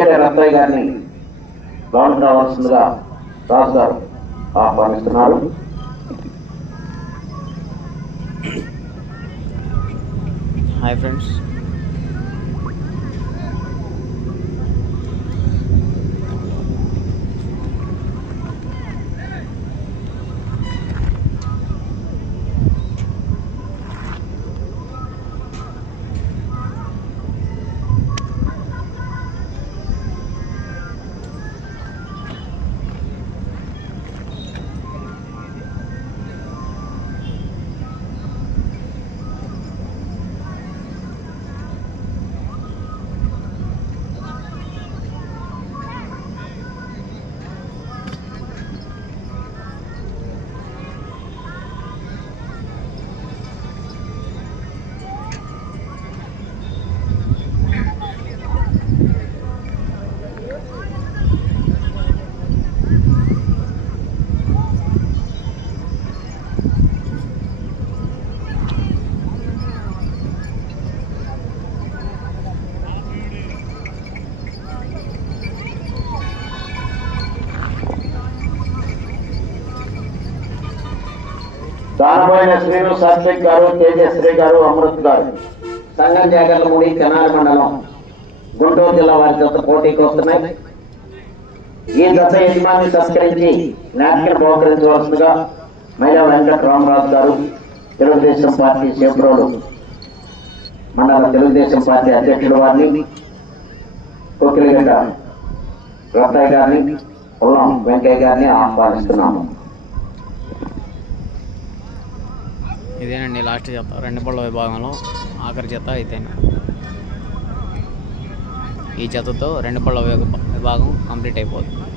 కొక్కిలిగడ్డ రత్తయ్య గారిని లోన్ రావాల్సిందిగా రాజు గారు ఆహ్వానిస్తున్నారు హాయ్ ఫ్రెండ్స్. దానమైన శ్రీను సాత్విక్ గారు తేజశ్రీ గారు అమృత్ గారు. సంగం జాగర్లమూడి తెనాలి మండలం గుంటూరు జిల్లా వారి జత పోటీకి వస్తున్నాయి. ఈ దశ యజమాని సత్కరించి నాట్యం బహుకరించవలసిందిగా మహిళా వెంకట రామరాజు గారు తెలుగుదేశం పార్టీ చేప్రోలు మండల తెలుగుదేశం పార్టీ అధ్యక్షుడు వారిని కోకిలిగడ్డ రత్తయ్య గారిని ఉల్లం వెంకయ్య గారిని ఆహ్వానిస్తున్నాము. ఇదేనండి లాస్ట్ జత. రెండు పళ్ళ విభాగంలో ఆఖరి జత అయితేనే. ఈ జతతో రెండు పళ్ళ విభాగం కంప్లీట్ అయిపోతుంది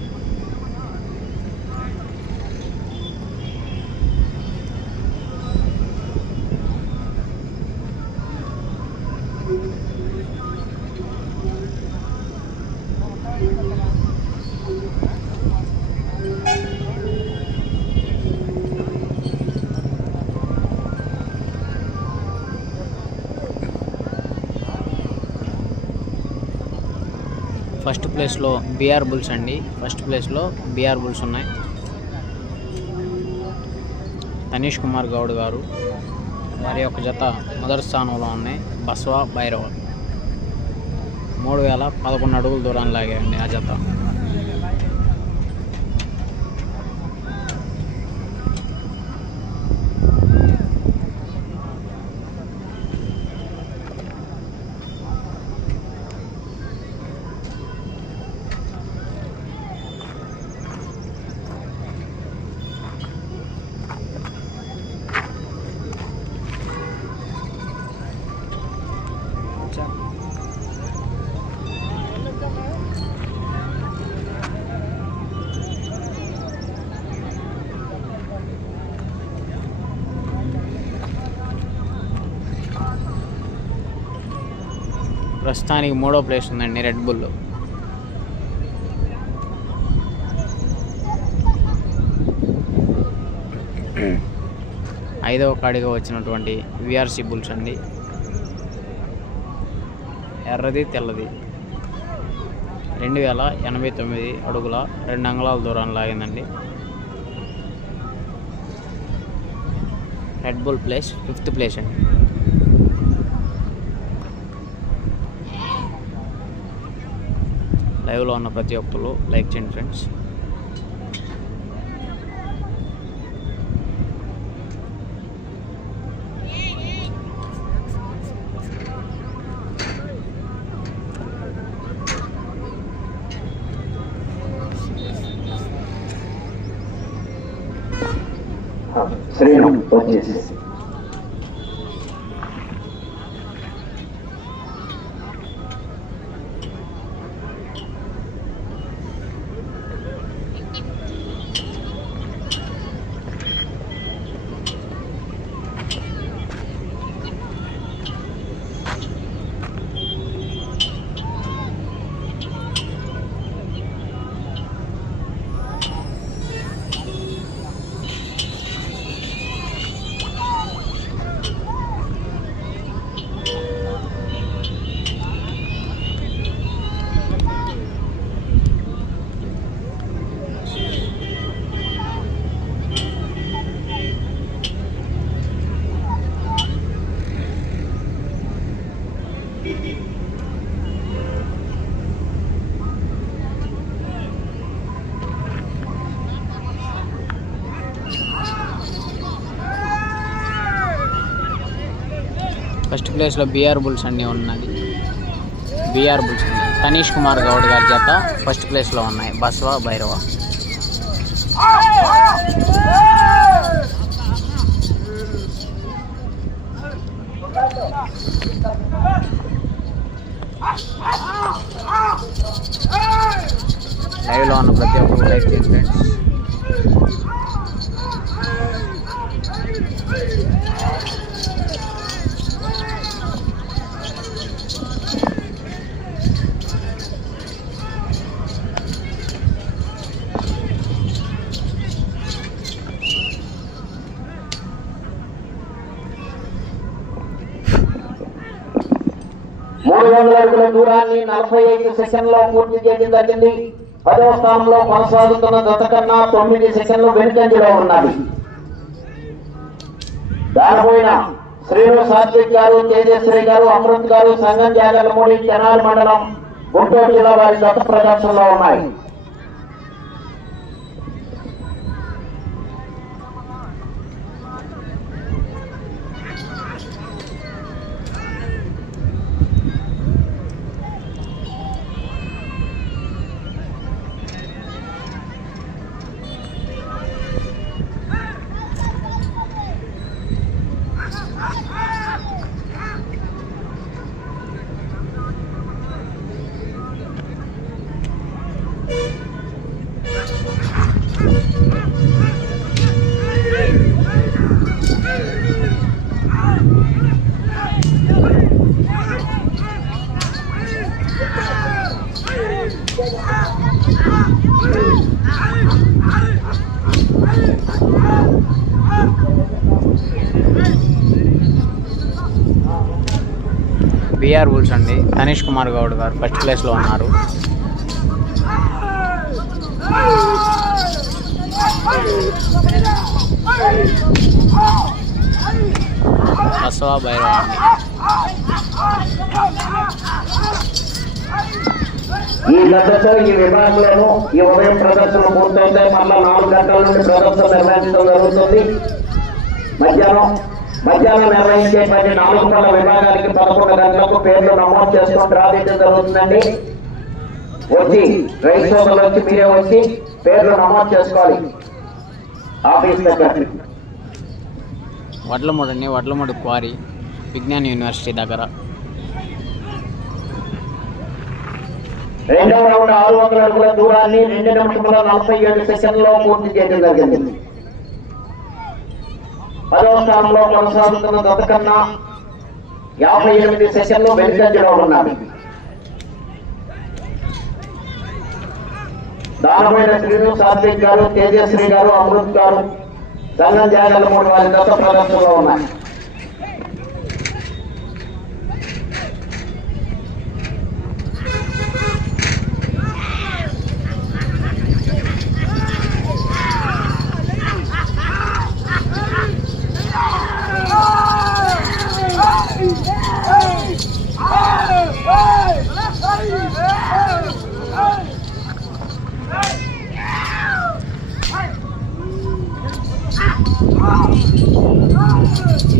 ఫస్ట్ ప్లేస్లో బీఆర్ బుల్స్ అండి. ఫస్ట్ ప్లేస్లో బీఆర్ బుల్స్ ఉన్నాయి. తనీష్ కుమార్ గౌడ్ గారు. వారి యొక్క జత మొదటి స్థానంలో ఉన్నాయి. బస్వా భైరవ. మూడు వేల పదకొండు అడుగుల దూరాన్ని లాగాయండి ఆ జత. ప్రస్తుతానికి మూడో ప్లేస్ ఉందండి రెడ్ బుల్ ఐదవ కాడిగా వచ్చినటువంటి విఆర్సి బుల్స్ అండి. ఎర్రది తెల్లది. రెండు వేల ఎనభై తొమ్మిది అడుగుల రెండు అంగుళాల దూరాన్ని లాగిందండి. Red bull place fifth place అండి. లైవ్లో ఉన్న ప్రతి ఒక్కరు లైక్ చేయండి ఫ్రెండ్స్. శ్రీను వచ్చేసి ప్లేస్లో బీఆర్ బుల్స్ అన్నీ ఉన్నది. బీఆర్ బుల్స్ తనీష్ కుమార్ గౌడ్ గారి జత ఫస్ట్ ప్లేస్లో ఉన్నాయి. బస్వా భైరవ. లైవ్లో ఉన్న ప్రతి ఒక్కరు లైక్ చేయండి ఫ్రెండ్స్. నలభై ఐదు సెషన్లో పూర్తి చేయడం జరిగింది. పదవ స్థానంలో కొనసాగుతున్న గత కన్నా తొమ్మిది సెషన్లు వెనుకంజలో ఉన్నది దానిపోయిన శ్రీను సాత్విక్ గారు తేజశ్రీ గారు అమృత్ గారు సంగం జాగర్లమూడి జనాల మండలం గుంటూరు జిల్లా వారి గత ప్రదర్శనలో ఉన్నాయి. బీఆర్ బుల్స్ అండి. తనీష్ కుమార్ గౌడ్ గారు ఫస్ట్ ప్లేస్లో ఉన్నారు. బస్వా భైరవ ఈ దశతో ఈ విభాగంలోనూ ఈ ఉదయం ప్రదర్శన పూర్తవుతాయి. మళ్ళా నాలుగు గంటల నుండి ప్రదర్శన నిర్వహించడం జరుగుతుంది. మధ్యాహ్నం మధ్యాహ్నం నిర్వహించేటువంటి నాలుగు గంటల విభాగానికి పదకొండు గంటలకు పేర్లు నమోదు చేసుకొని తీయడం జరుగుతుందండి. వచ్చి రైతు సోదరులు వచ్చి మీరే వచ్చి పేర్లు నమోదు చేసుకోవాలి. ఆఫీస్ దగ్గర వడ్లమూడు అండి వడ్లమూడు క్వారీ విజ్ఞాన్ యూనివర్సిటీ దగ్గర. రెండవ రౌండ్ ఆరు వందల అడుగుల దూరాన్ని రెండు నిమిషముల నలభై ఏడు సెకండ్లో పూర్తి చేయడం జరిగింది. పదవ స్థానంలో కొనసాగుతున్న దొరకన్నా యాభై ఎనిమిది సెషన్లు వెనుకంజలో ఉన్నది దానమైన శ్రీను సాత్విక్ గారు తేజశ్రీ గారు అమృత్ గారు సంగం జాగల మూడు వారి దత ప్రదర్శనలో ఉన్నాయి.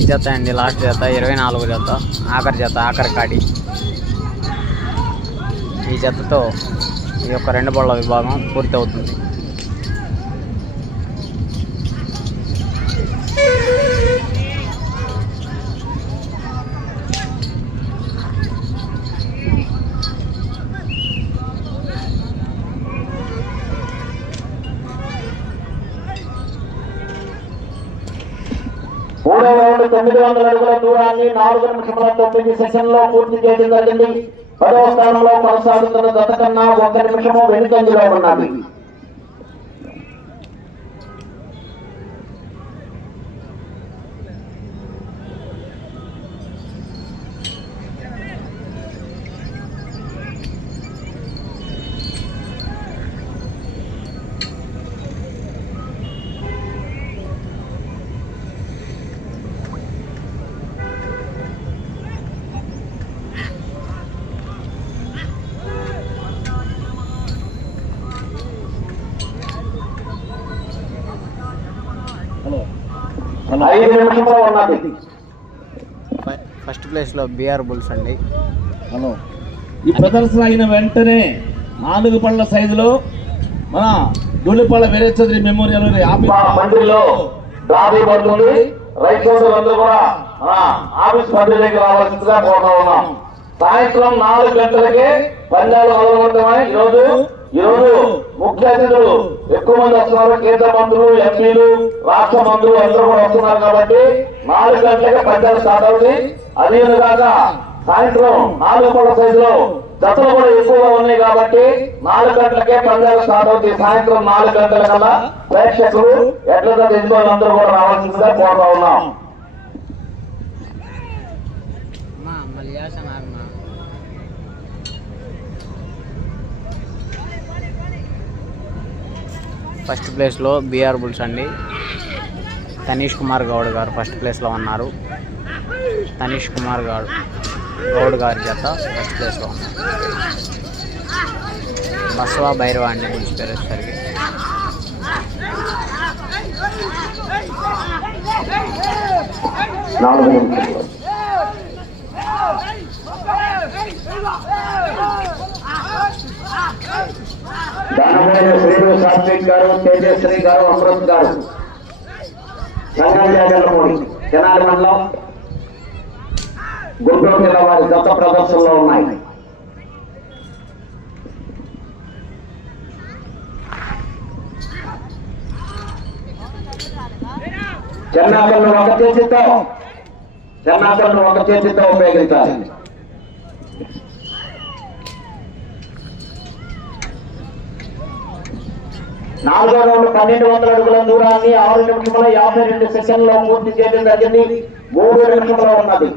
జత అండి లాస్ట్ జత ఇరవై నాలుగు జత ఆఖరి జత ఆఖరి కాడి. ఈ జతతో ఈ యొక్క రెండు బళ్ళ విభాగం పూర్తి అవుతుంది తొమ్మిది వందల అడుగుల దూరాన్ని నాలుగు నిమిషముల తొమ్మిది సెకండ్లో పూర్తి చేయడం జరిగింది. పదో స్థానంలో కొనసాగుతున్న గత కన్నా ఒక నిమిషము వెనుకంజలో ఉన్నది. ఐదు నిమిషంలో ఉన్నది. ఫ- ఫస్ట్ ఫస్ట్ ప్లేస్లో బీఆర్ బుల్స్ అండి. హలో. ఈ ప్రదర్శన అయిన వెంటనే నాలుగు పళ్ళ సైజులో మన దూలిపళ్ళ వీరేష్ చౌదరి మెమోరియల్ పడుతుంది రైతు సోదరులందరూ కూడా మన ఆఫీస్ మండలి దగ్గర రావాల్సిందిగా కోరుతా ఉన్నాం. సాయంత్రం నాలుగు గంటలకే పందాలు మొదలుపెట్టమని ఈరోజు ఈరోజు ముఖ్య అతిథులు. ఎక్కువ మంది వస్తున్నారు. కేంద్ర మంత్రులు ఎంపీలు రాష్ట్ర మంత్రులు అందరూ కూడా వస్తున్నారు కాబట్టి నాలుగు గంటలకే ప్రచారం స్టార్ట్ అవుతాయి అదే విధంగా సాయంత్రం నాలుగు పళ్ళ సైజులో జతలు కూడా ఎక్కువగా ఉన్నాయి కాబట్టి నాలుగు గంటలకే పందాలు స్టార్ట్ అవుతాయి సాయంత్రం నాలుగు గంటల కల్లా ప్రేక్షకులు ఎట్లా యజమానులందరూ కూడా రావాల్సిందిగా కోరుతా ఉన్నాం మళ్ళీ చేస్తాను ఫస్ట్ ప్లేస్లో బీఆర్ బుల్స్ అండి. తనీష్ కుమార్ గౌడ్ గారు ఫస్ట్ ప్లేస్లో ఉన్నారు. తనీష్ కుమార్ గౌడ్ గౌడ్ గారి జత ఫస్ట్ ప్లేస్లో ఉన్నారు. బస్వా భైరవ అండి బుల్స్ పేరు వచ్చేసరికి. నాలుగు. నిమిషాలు శ్రీను సాత్విక్ గారు తేజశ్రీ గారు అమృత్ గారు. సంఘం తెనాలి మండలం. గుంటూరు జిల్లా వారి గత ప్రదర్శనలో ఉన్నాయి. చెన్నాకలను ఒక చేతితో చెన్నాకలను ఒక చేతితో ఉపయోగించాలి. నాలుగో రౌండ్ పన్నెండు వందల అడుగుల దూరాన్ని ఆరు నిమిషముల యాభై రెండు సెకండ్లో పూర్తి చేయడం జరిగింది. మూడు నిమిషంలో ఉన్నది.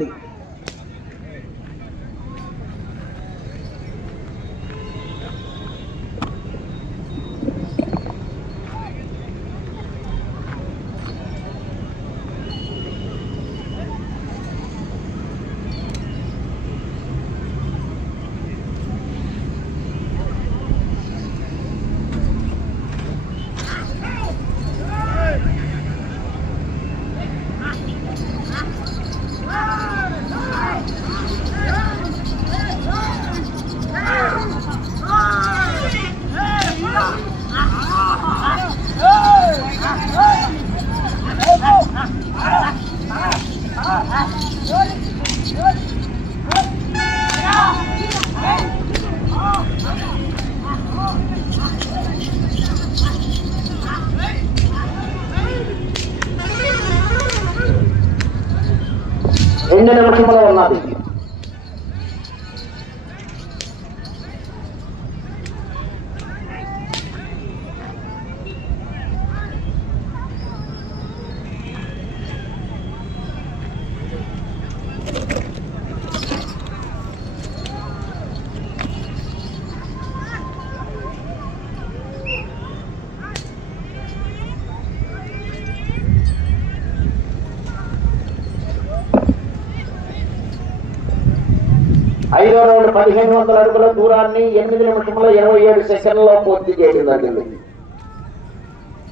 పదిహేను వందల అడుగుల దూరాన్ని ఎనిమిది నిమిషంలో ఇరవై ఏడు సెకండ్లో పూర్తి చేయడం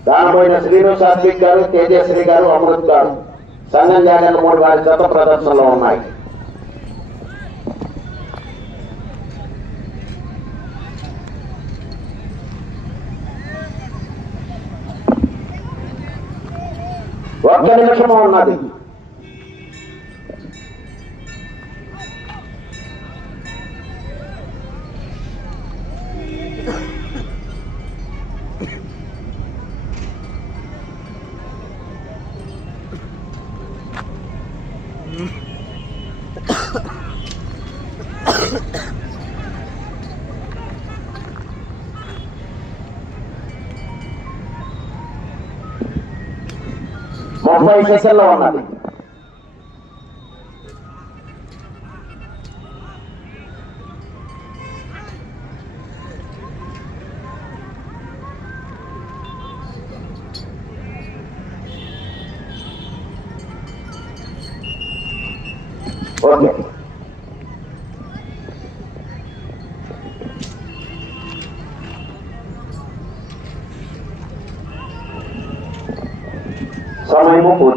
దానిపోయిన శ్రీను సాత్విక్ గారు తేజశ్రీ గారు అమృత్ గారు సంగం జాగరణ మూడు వారి జత ప్రదర్శనలో ఉన్నాయి. ఒక్క నిమిషము ఉన్నది. ముప్పై సెకండ్లో ఉన్నది ఓకే समयमो पोत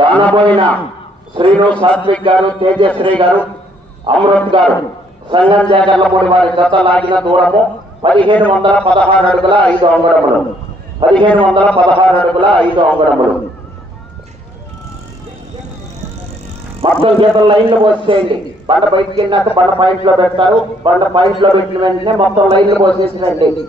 దానబోయిన శ్రీను సాత్విక్ గారు తేజశ్రీ గారు అమృత్ గారు. సంగం జాగర్లమూడి వారి జత లాగిన దూరము పదిహేను వందల పదహారు అడుగుల ఐదు అంగుళములు. పదిహేను వందల పదహారు అడుగుల ఐదు అంగుళములు. మొత్తం చేతుల లైన్లు పోసేయండి. బండ బయటికి వెళ్ళినాక బండ పాయింట్లో పెడతారు. బండ పాయింట్లో పెట్టిన వెంటనే మొత్తం లైన్లు పోసేసినండి